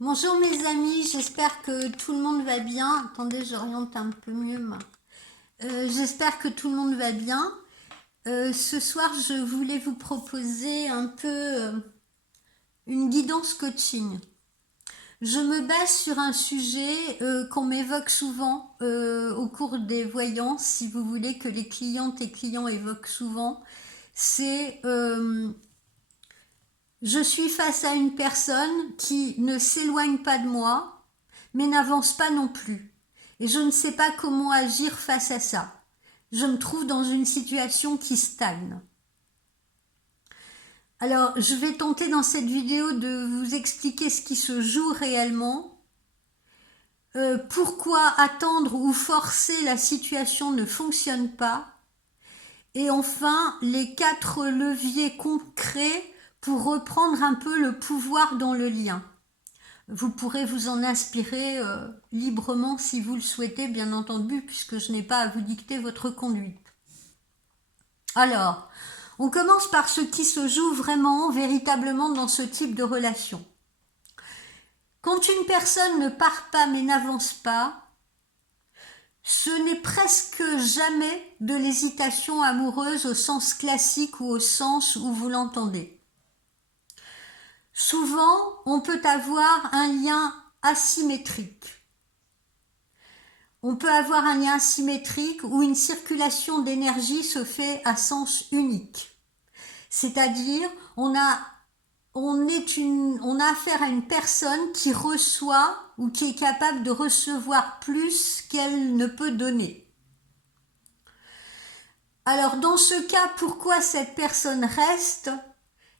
Bonjour mes amis, j'espère que tout le monde va bien. Attendez, j'oriente un peu mieux. J'espère que tout le monde va bien. Ce soir, je voulais vous proposer un peu une guidance coaching. Je me base sur un sujet qu'on m'évoque souvent au cours des voyances, si vous voulez, que les clientes et clients évoquent souvent. C'est je suis face à une personne qui ne s'éloigne pas de moi, mais n'avance pas non plus. Et je ne sais pas comment agir face à ça. Je me trouve dans une situation qui stagne. Alors, je vais tenter dans cette vidéo de vous expliquer ce qui se joue réellement, pourquoi attendre ou forcer la situation ne fonctionne pas, et enfin les 4 leviers concrets pour reprendre un peu le pouvoir dans le lien. Vous pourrez vous en inspirer librement si vous le souhaitez, bien entendu, puisque je n'ai pas à vous dicter votre conduite. Alors, on commence par ce qui se joue vraiment, véritablement dans ce type de relation. Quand une personne ne part pas mais n'avance pas, ce n'est presque jamais de l'hésitation amoureuse au sens classique ou au sens où vous l'entendez. Souvent, on peut avoir un lien asymétrique. On peut avoir un lien asymétrique où une circulation d'énergie se fait à sens unique. C'est-à-dire, on a affaire à une personne qui reçoit ou qui est capable de recevoir plus qu'elle ne peut donner. Alors, dans ce cas, pourquoi cette personne reste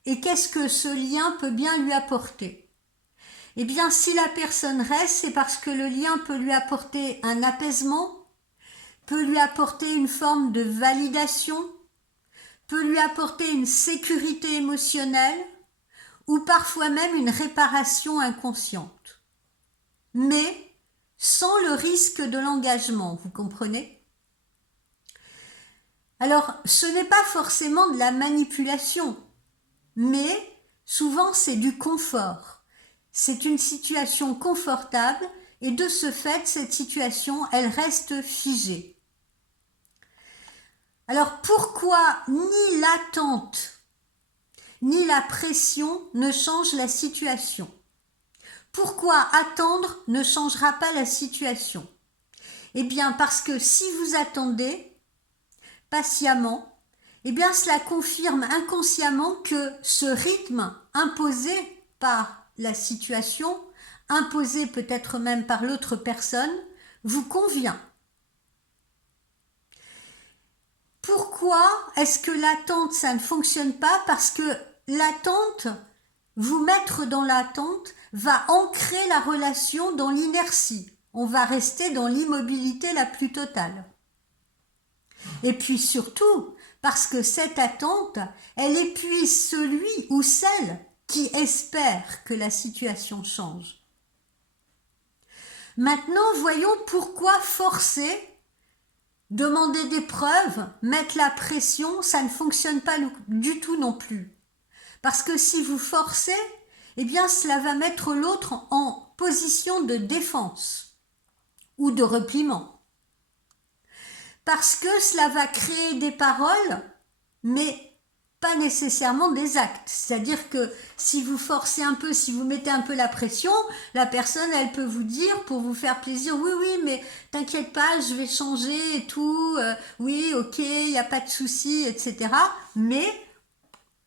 et qu'est-ce que ce lien peut bien lui apporter ? Eh bien, si la personne reste, c'est parce que le lien peut lui apporter un apaisement, peut lui apporter une forme de validation, peut lui apporter une sécurité émotionnelle ou parfois même une réparation inconsciente. Mais sans le risque de l'engagement, vous comprenez ? Alors, ce n'est pas forcément de la manipulation, mais souvent c'est du confort. C'est une situation confortable et de ce fait, cette situation, elle reste figée. Alors pourquoi ni l'attente ni la pression ne changent la situation ? Pourquoi attendre ne changera pas la situation ? Eh bien parce que si vous attendez patiemment, eh bien cela confirme inconsciemment que ce rythme imposé par la situation, imposé peut-être même par l'autre personne, vous convient. Pourquoi est-ce que l'attente, ça ne fonctionne pas ? Parce que l'attente, vous mettre dans l'attente, va ancrer la relation dans l'inertie. On va rester dans l'immobilité la plus totale. Et puis surtout, parce que cette attente, elle épuise celui ou celle qui espère que la situation change. Maintenant, voyons pourquoi forcer, demander des preuves, mettre la pression, ça ne fonctionne pas du tout non plus. Parce que si vous forcez, eh bien cela va mettre l'autre en position de défense ou de repliement. Parce que cela va créer des paroles, mais pas nécessairement des actes. C'est-à-dire que si vous forcez un peu, si vous mettez un peu la pression, la personne, elle peut vous dire, pour vous faire plaisir, oui, mais t'inquiète pas, je vais changer et tout, oui, ok, il n'y a pas de souci, etc. Mais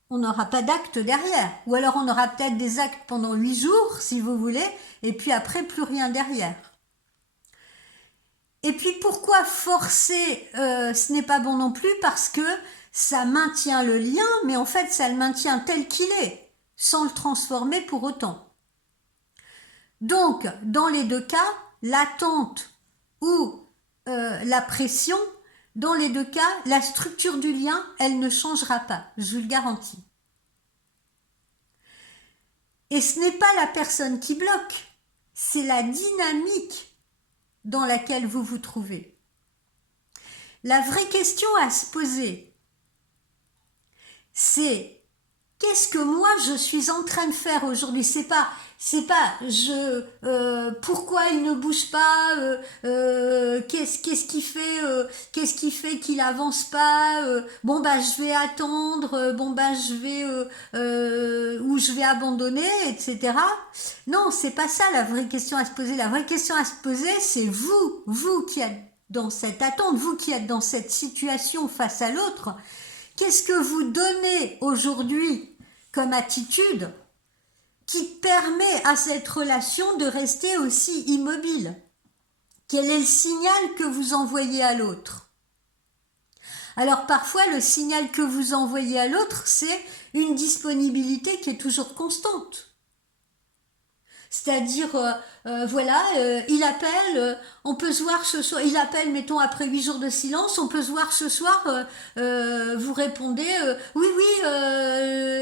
on n'aura pas d'actes derrière. Ou alors on aura peut-être des actes pendant 8 jours, si vous voulez, et puis après, plus rien derrière. Et puis pourquoi forcer, ce n'est pas bon non plus, parce que ça maintient le lien, mais en fait ça le maintient tel qu'il est, sans le transformer pour autant. Donc, dans les deux cas, l'attente ou la pression, dans les deux cas, la structure du lien, elle ne changera pas, je vous le garantis. Et ce n'est pas la personne qui bloque, c'est la dynamique dans laquelle vous vous trouvez. La vraie question à se poser, c'est qu'est-ce que moi je suis en train de faire aujourd'hui ? C'est pas C'est pas pourquoi il ne bouge pas, qu'est-ce qui fait qu'il avance pas, bon bah je vais attendre, bon bah je vais ou je vais abandonner, etc. Non, c'est pas ça la vraie question à se poser. La vraie question à se poser, c'est vous qui êtes dans cette attente, vous qui êtes dans cette situation face à l'autre. Qu'est-ce que vous donnez aujourd'hui comme attitude qui permet à cette relation de rester aussi immobile? Quel est le signal que vous envoyez à l'autre? Alors parfois, le signal que vous envoyez à l'autre, c'est une disponibilité qui est toujours constante. C'est-à-dire, voilà, il appelle, on peut se voir ce soir, il appelle, mettons, après 8 jours de silence, on peut se voir ce soir, vous répondez, oui, oui,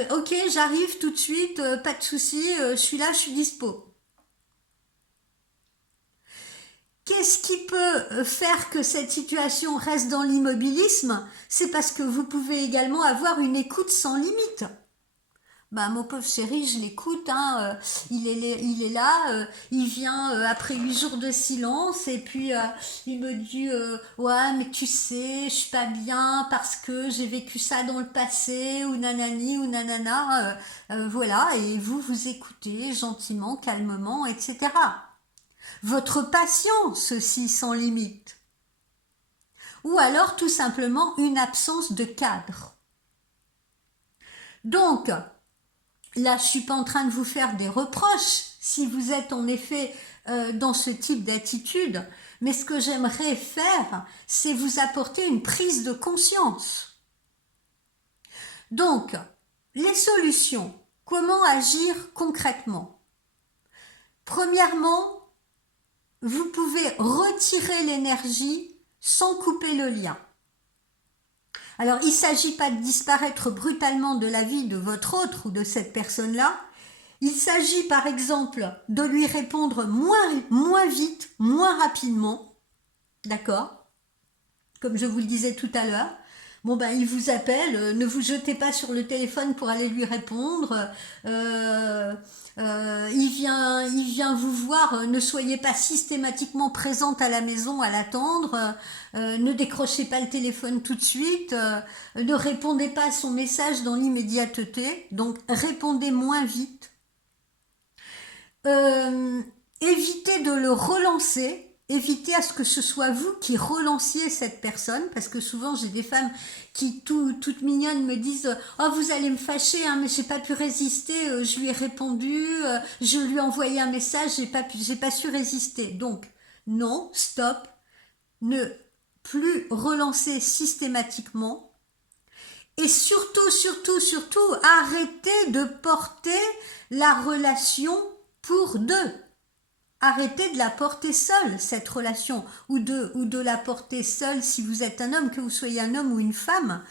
ok, j'arrive tout de suite, pas de souci, je suis là, je suis dispo. Qu'est-ce qui peut faire que cette situation reste dans l'immobilisme? C'est parce que vous pouvez également avoir une écoute sans limite. Bah mon pauvre chéri, je l'écoute, hein, il est là, il vient après 8 jours de silence et puis il me dit ouais mais tu sais, je suis pas bien parce que j'ai vécu ça dans le passé ou nanani ou nanana, voilà, et vous écoutez gentiment, calmement, etc. Votre patience aussi sans limite. Ou alors tout simplement une absence de cadre. Donc, là, je suis pas en train de vous faire des reproches si vous êtes en effet dans ce type d'attitude, mais ce que j'aimerais faire, c'est vous apporter une prise de conscience. Donc, les solutions, comment agir concrètement? Premièrement, vous pouvez retirer l'énergie sans couper le lien. Alors, il ne s'agit pas de disparaître brutalement de la vie de votre autre ou de cette personne-là. Il s'agit par exemple de lui répondre moins vite, moins rapidement. D'accord? Comme je vous le disais tout à l'heure. Bon ben il vous appelle, ne vous jetez pas sur le téléphone pour aller lui répondre. Il vient vous voir, ne soyez pas systématiquement présente à la maison à l'attendre. Ne décrochez pas le téléphone tout de suite. Ne répondez pas à son message dans l'immédiateté. Donc répondez moins vite. Évitez de le relancer. Évitez à ce que ce soit vous qui relanciez cette personne, parce que souvent j'ai des femmes qui toutes mignonnes me disent « Oh vous allez me fâcher, hein, mais j'ai pas pu résister, je lui ai répondu, je lui ai envoyé un message, j'ai pas su résister. » Donc non, stop, ne plus relancer systématiquement. Et surtout, arrêtez de porter la relation pour deux. Arrêtez de la porter seule, cette relation, ou de la porter seule si vous êtes un homme, que vous soyez un homme ou une femme.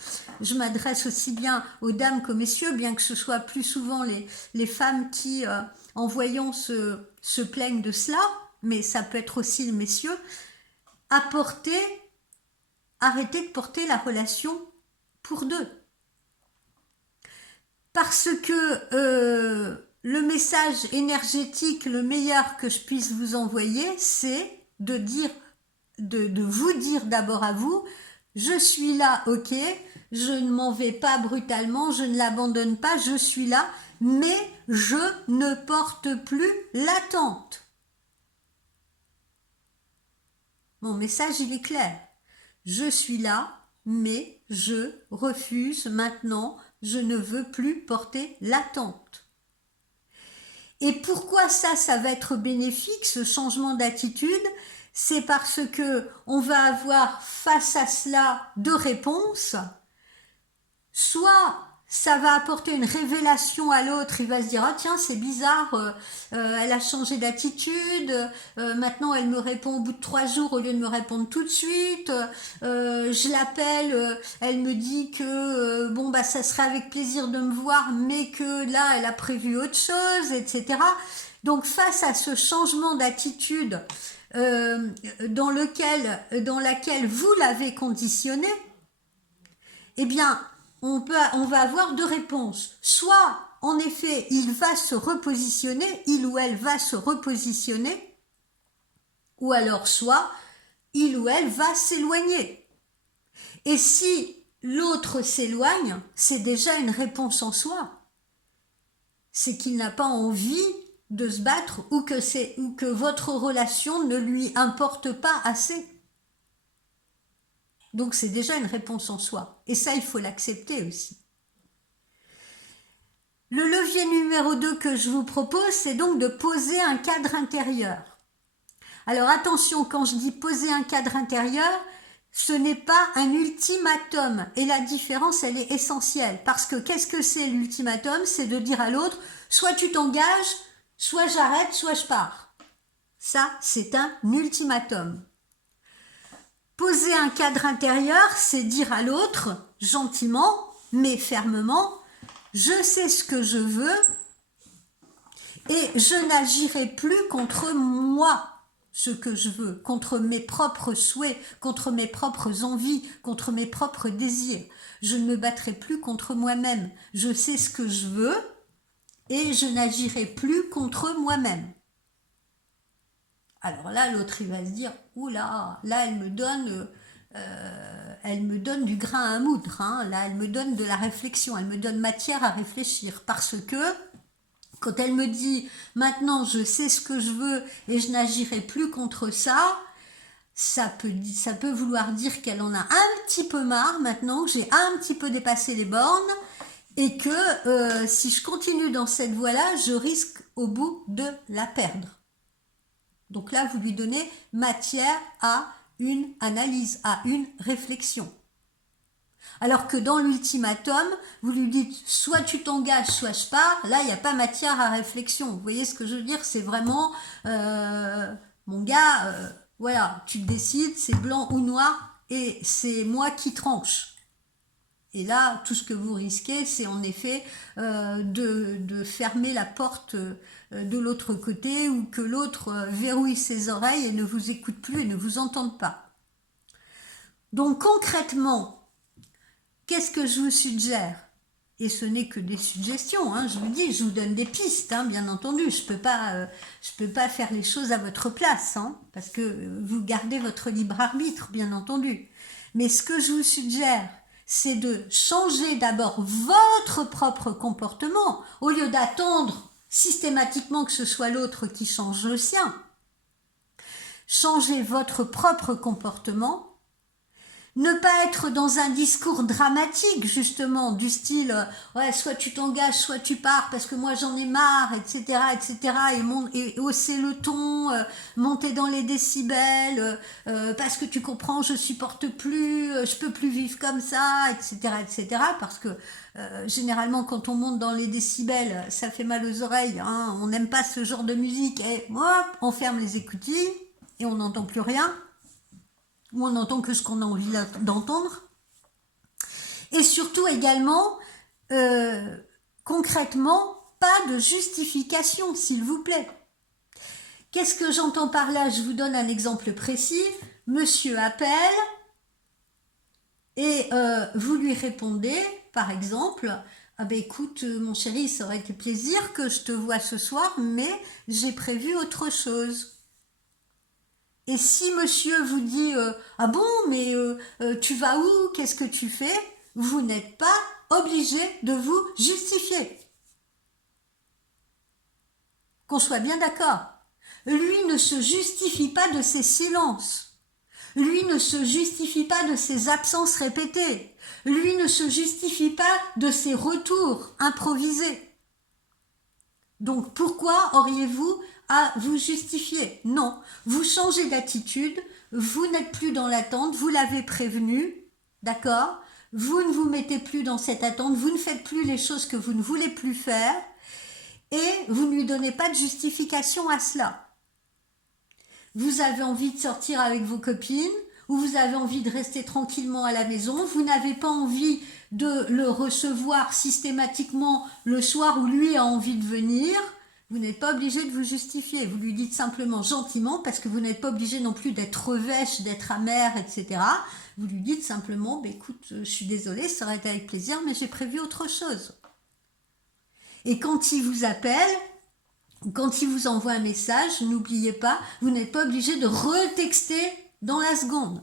Je m'adresse aussi bien aux dames qu'aux messieurs, bien que ce soit plus souvent les femmes qui, en voyant, se plaignent de cela, mais ça peut être aussi les messieurs. Arrêtez de porter la relation pour deux. Parce que le message énergétique le meilleur que je puisse vous envoyer, c'est de vous dire d'abord à vous, je suis là, ok, je ne m'en vais pas brutalement, je ne l'abandonne pas, je suis là, mais je ne porte plus l'attente. Mon message, il est clair. Je suis là, mais je refuse maintenant, je ne veux plus porter l'attente. Et pourquoi ça va être bénéfique, ce changement d'attitude? C'est parce que on va avoir face à cela deux réponses. Soit ça va apporter une révélation à l'autre, il va se dire « Ah tiens, c'est bizarre, elle a changé d'attitude, maintenant elle me répond au bout de 3 jours au lieu de me répondre tout de suite, je l'appelle, elle me dit que bon bah ça serait avec plaisir de me voir, mais que là elle a prévu autre chose, etc. » Donc face à ce changement d'attitude dans laquelle vous l'avez conditionné, eh bien on va avoir deux réponses. Soit en effet, il va se repositionner, il ou elle va se repositionner, ou alors soit il ou elle va s'éloigner. Et si l'autre s'éloigne, c'est déjà une réponse en soi. C'est qu'il n'a pas envie de se battre ou que votre relation ne lui importe pas assez. Donc c'est déjà une réponse en soi. Et ça, il faut l'accepter aussi. Le levier numéro 2 que je vous propose, c'est donc de poser un cadre intérieur. Alors attention, quand je dis poser un cadre intérieur, ce n'est pas un ultimatum. Et la différence, elle est essentielle. Parce que qu'est-ce que c'est l'ultimatum? C'est de dire à l'autre, soit tu t'engages, soit j'arrête, soit je pars. Ça, c'est un ultimatum. Poser un cadre intérieur, c'est dire à l'autre, gentiment, mais fermement, je sais ce que je veux et je n'agirai plus contre moi, ce que je veux, contre mes propres souhaits, contre mes propres envies, contre mes propres désirs. Je ne me battrai plus contre moi-même. Je sais ce que je veux et je n'agirai plus contre moi-même. Alors là, l'autre, il va se dire, oula, là, elle me donne du grain à moudre, hein. Là, elle me donne de la réflexion, elle me donne matière à réfléchir, parce que quand elle me dit, maintenant, je sais ce que je veux et je n'agirai plus contre ça, ça peut vouloir dire qu'elle en a un petit peu marre maintenant, que j'ai un petit peu dépassé les bornes, et que si je continue dans cette voie-là, je risque au bout de la perdre. Donc là, vous lui donnez matière à une analyse, à une réflexion. Alors que dans l'ultimatum, vous lui dites soit tu t'engages, soit je pars. Là, il n'y a pas matière à réflexion. Vous voyez ce que je veux dire? C'est vraiment, mon gars, voilà, tu décides, c'est blanc ou noir, et c'est moi qui tranche. Et là, tout ce que vous risquez, c'est en effet de fermer la porte de l'autre côté, ou que l'autre verrouille ses oreilles et ne vous écoute plus et ne vous entende pas. Donc concrètement, qu'est-ce que je vous suggère? Et ce n'est que des suggestions, hein, je vous dis, je vous donne des pistes, hein, bien entendu. Je peux pas faire les choses à votre place, hein, parce que vous gardez votre libre arbitre, bien entendu. Mais ce que je vous suggère, c'est de changer d'abord votre propre comportement, au lieu d'attendre systématiquement que ce soit l'autre qui change le sien. Changez votre propre comportement. Ne pas être dans un discours dramatique, justement, du style ouais, soit tu t'engages, soit tu pars, parce que moi j'en ai marre, etc., etc., et hausser le ton, monter dans les décibels, parce que tu comprends, je supporte plus, je peux plus vivre comme ça, etc., etc., parce que généralement quand on monte dans les décibels, ça fait mal aux oreilles, hein, on n'aime pas ce genre de musique, et hop, on ferme les écoutilles, et on n'entend plus rien. Où on n'entend que ce qu'on a envie d'entendre. Et surtout également, concrètement, pas de justification, s'il vous plaît. Qu'est-ce que j'entends par là? Je vous donne un exemple précis. Monsieur appelle et vous lui répondez, par exemple, ah ben écoute, mon chéri, ça aurait été plaisir que je te voie ce soir, mais j'ai prévu autre chose. Et si monsieur vous dit ah bon, mais tu vas où? Qu'est-ce que tu fais? Vous n'êtes pas obligé de vous justifier. Qu'on soit bien d'accord. Lui ne se justifie pas de ses silences. Lui ne se justifie pas de ses absences répétées. Lui ne se justifie pas de ses retours improvisés. Donc pourquoi auriez-vous à vous justifier? Non, vous changez d'attitude, vous n'êtes plus dans l'attente, vous l'avez prévenu, d'accord? Vous ne vous mettez plus dans cette attente, vous ne faites plus les choses que vous ne voulez plus faire, et vous ne lui donnez pas de justification à cela. Vous avez envie de sortir avec vos copines, ou vous avez envie de rester tranquillement à la maison, vous n'avez pas envie de le recevoir systématiquement le soir où lui a envie de venir. Vous n'êtes pas obligé de vous justifier, vous lui dites simplement gentiment, parce que vous n'êtes pas obligé non plus d'être revêche, d'être amère, etc. Vous lui dites simplement, écoute, je suis désolée, ça aurait été avec plaisir, mais j'ai prévu autre chose. Et quand il vous appelle, quand il vous envoie un message, n'oubliez pas, vous n'êtes pas obligé de retexter dans la seconde.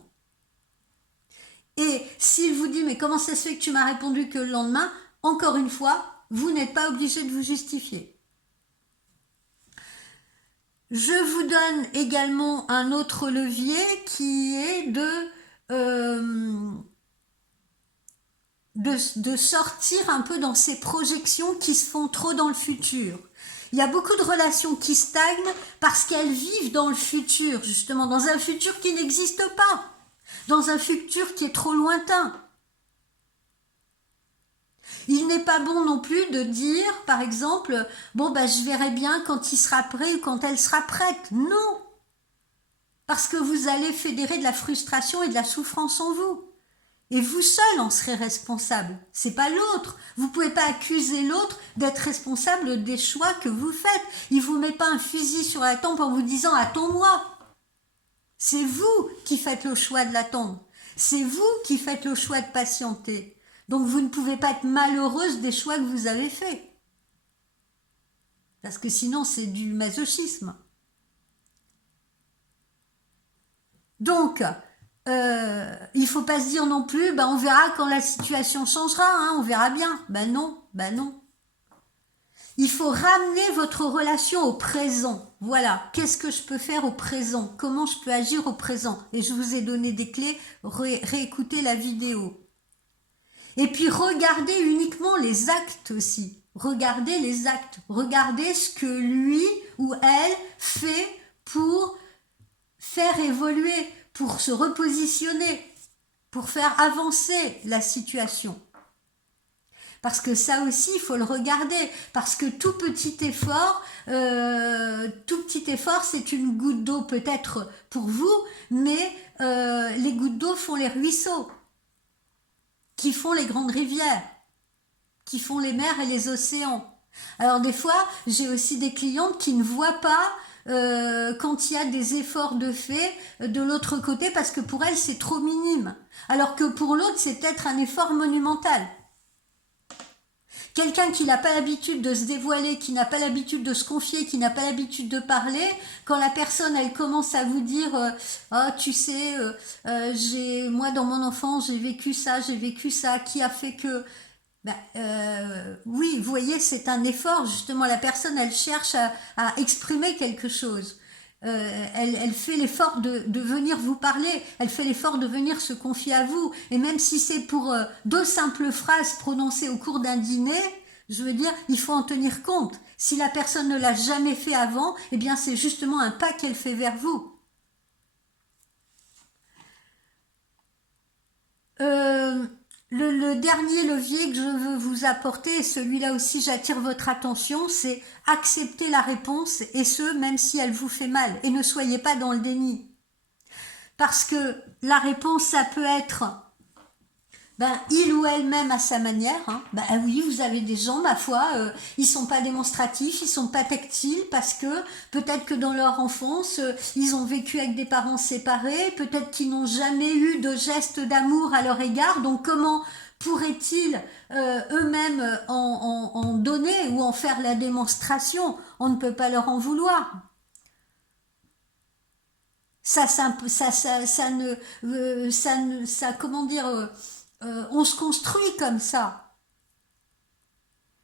Et s'il vous dit, mais comment ça se fait que tu m'as répondu que le lendemain, encore une fois, vous n'êtes pas obligé de vous justifier. Je vous donne également un autre levier qui est de sortir un peu dans ces projections qui se font trop dans le futur. Il y a beaucoup de relations qui stagnent parce qu'elles vivent dans le futur, justement, dans un futur qui n'existe pas, dans un futur qui est trop lointain. Il n'est pas bon non plus de dire, par exemple, bon je verrai bien quand il sera prêt ou quand elle sera prête. Non, parce que vous allez fédérer de la frustration et de la souffrance en vous. Et vous seul en serez responsable. C'est pas l'autre. Vous pouvez pas accuser l'autre d'être responsable des choix que vous faites. Il vous met pas un fusil sur la tempe en vous disant attends-moi. C'est vous qui faites le choix de l'attendre. C'est vous qui faites le choix de patienter. Donc vous ne pouvez pas être malheureuse des choix que vous avez faits. Parce que sinon c'est du masochisme. Donc, il faut pas se dire non plus, on verra quand la situation changera, on verra bien. Non. Il faut ramener votre relation au présent. Voilà, qu'est-ce que je peux faire au présent? Comment je peux agir au présent? Et je vous ai donné des clés, réécoutez la vidéo. Et puis regardez uniquement les actes aussi. Regardez les actes. Regardez ce que lui ou elle fait pour faire évoluer, pour se repositionner, pour faire avancer la situation. Parce que ça aussi, il faut le regarder. Parce que tout petit effort, c'est une goutte d'eau peut-être pour vous, mais les gouttes d'eau font les ruisseaux, qui font les grandes rivières, qui font les mers et les océans. Alors des fois, j'ai aussi des clientes qui ne voient pas quand il y a des efforts de fait de l'autre côté parce que pour elles c'est trop minime. Alors que pour l'autre c'est peut-être un effort monumental. Quelqu'un qui n'a pas l'habitude de se dévoiler, qui n'a pas l'habitude de se confier, qui n'a pas l'habitude de parler, quand la personne elle commence à vous dire tu sais moi dans mon enfance j'ai vécu ça, qui a fait que oui, vous voyez, c'est un effort, justement, la personne, elle cherche à exprimer quelque chose. Elle fait l'effort de venir vous parler, elle fait l'effort de venir se confier à vous. Et même si c'est pour 2 simples phrases prononcées au cours d'un dîner, je veux dire, il faut en tenir compte. Si la personne ne l'a jamais fait avant, eh bien c'est justement un pas qu'elle fait vers vous. Le dernier levier que je veux vous apporter, et celui-là aussi j'attire votre attention, c'est accepter la réponse, et ce, même si elle vous fait mal. Et ne soyez pas dans le déni. Parce que la réponse, ça peut être il ou elle-même à sa manière. Oui, vous avez des gens, ma foi, ils sont pas démonstratifs, ils sont pas tactiles parce que peut-être que dans leur enfance, ils ont vécu avec des parents séparés, peut-être qu'ils n'ont jamais eu de geste d'amour à leur égard. Donc comment pourraient-ils eux-mêmes en donner ou en faire la démonstration? On ne peut pas leur en vouloir. On se construit comme ça.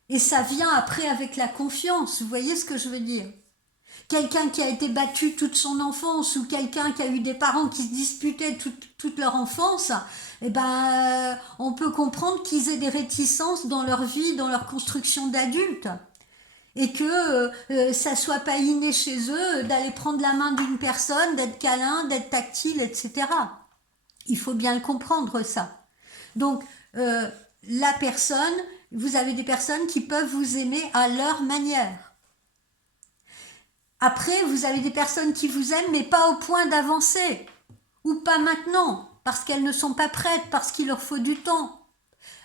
Et ça vient après avec la confiance, vous voyez ce que je veux dire? Quelqu'un qui a été battu toute son enfance ou quelqu'un qui a eu des parents qui se disputaient toute leur enfance, on peut comprendre qu'ils aient des réticences dans leur vie, dans leur construction d'adulte. Et que ça soit pas inné chez eux d'aller prendre la main d'une personne, d'être câlin, d'être tactile, etc. Il faut bien le comprendre ça. Donc, la personne, vous avez des personnes qui peuvent vous aimer à leur manière. Après, vous avez des personnes qui vous aiment, mais pas au point d'avancer. Ou pas maintenant, parce qu'elles ne sont pas prêtes, parce qu'il leur faut du temps.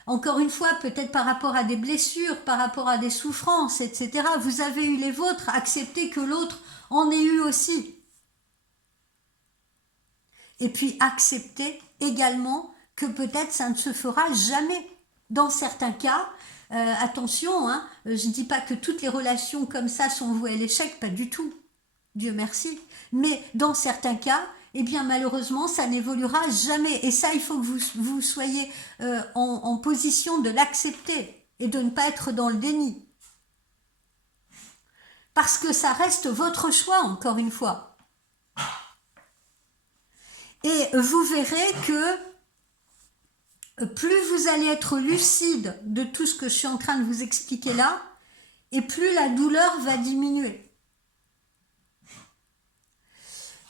Encore une fois, peut-être par rapport à des blessures, par rapport à des souffrances, etc. Vous avez eu les vôtres, acceptez que l'autre en ait eu aussi. Et puis acceptez également que peut-être ça ne se fera jamais. Dans certains cas, Attention, hein, je ne dis pas que toutes les relations comme ça sont vouées à l'échec, pas du tout. Dieu merci. Mais dans certains cas, eh bien malheureusement, ça n'évoluera jamais. Et ça, il faut que vous soyez en position de l'accepter et de ne pas être dans le déni. Parce que ça reste votre choix, encore une fois. Et vous verrez que plus vous allez être lucide de tout ce que je suis en train de vous expliquer là, et plus la douleur va diminuer.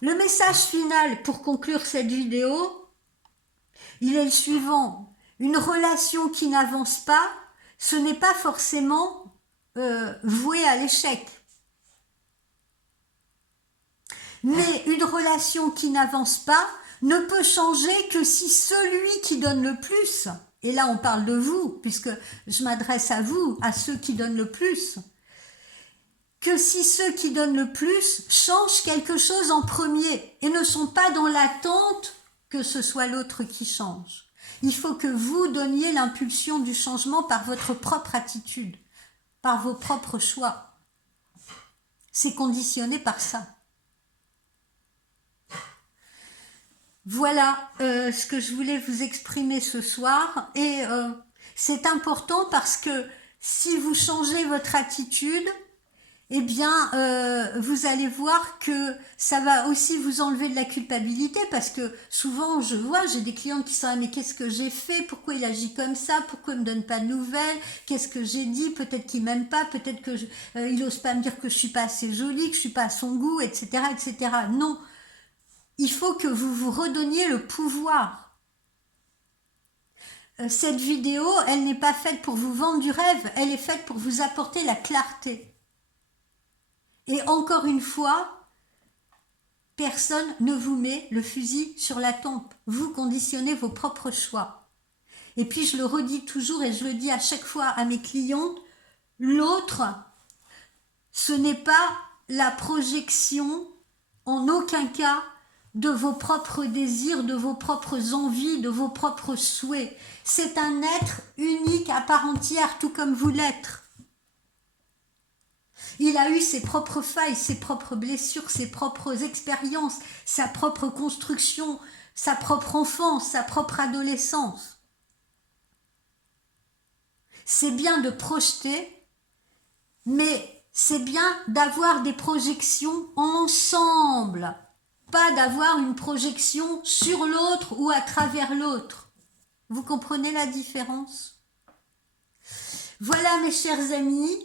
Le message final pour conclure cette vidéo, il est le suivant. Une relation qui n'avance pas, ce n'est pas forcément voué à l'échec. Mais une relation qui n'avance pas ne peut changer que si celui qui donne le plus, et là on parle de vous, puisque je m'adresse à vous, à ceux qui donnent le plus, que si ceux qui donnent le plus changent quelque chose en premier et ne sont pas dans l'attente que ce soit l'autre qui change. Il faut que vous donniez l'impulsion du changement par votre propre attitude, par vos propres choix. C'est conditionné par ça. Voilà ce que je voulais vous exprimer ce soir. Et c'est important parce que si vous changez votre attitude, eh bien, vous allez voir que ça va aussi vous enlever de la culpabilité parce que souvent, j'ai des clients qui sont « mais qu'est-ce que j'ai fait? Pourquoi il agit comme ça? Pourquoi il me donne pas de nouvelles? Qu'est-ce que j'ai dit? Peut-être qu'il m'aime pas, peut-être que il ose pas me dire que je suis pas assez jolie, que je suis pas à son goût, etc., etc. » Non, il faut que vous vous redonniez le pouvoir. Cette vidéo, elle n'est pas faite pour vous vendre du rêve, elle est faite pour vous apporter la clarté. Et encore une fois, personne ne vous met le fusil sur la tempe. Vous conditionnez vos propres choix. Et puis je le redis toujours et je le dis à chaque fois à mes clientes, l'autre, ce n'est pas la projection en aucun cas de vos propres désirs, de vos propres envies, de vos propres souhaits. C'est un être unique à part entière, tout comme vous l'êtes. Il a eu ses propres failles, ses propres blessures, ses propres expériences, sa propre construction, sa propre enfance, sa propre adolescence. C'est bien de projeter, mais c'est bien d'avoir des projections ensemble, pas d'avoir une projection sur l'autre ou à travers l'autre. Vous comprenez la différence? Voilà mes chers amis.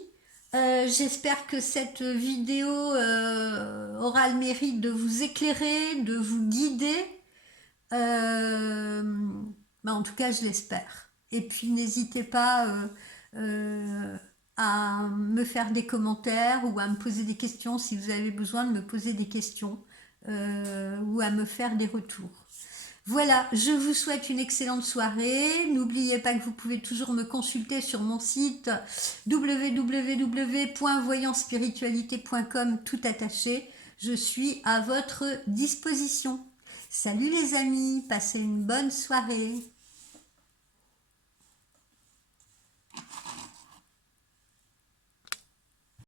J'espère que cette vidéo aura le mérite de vous éclairer, de vous guider. En tout cas, je l'espère. Et puis, n'hésitez pas à me faire des commentaires ou à me poser des questions si vous avez besoin de me poser des questions ou à me faire des retours. Voilà, je vous souhaite une excellente soirée. N'oubliez pas que vous pouvez toujours me consulter sur mon site www.voyancespiritualité.com tout attaché. Je suis à votre disposition. Salut les amis, passez une bonne soirée.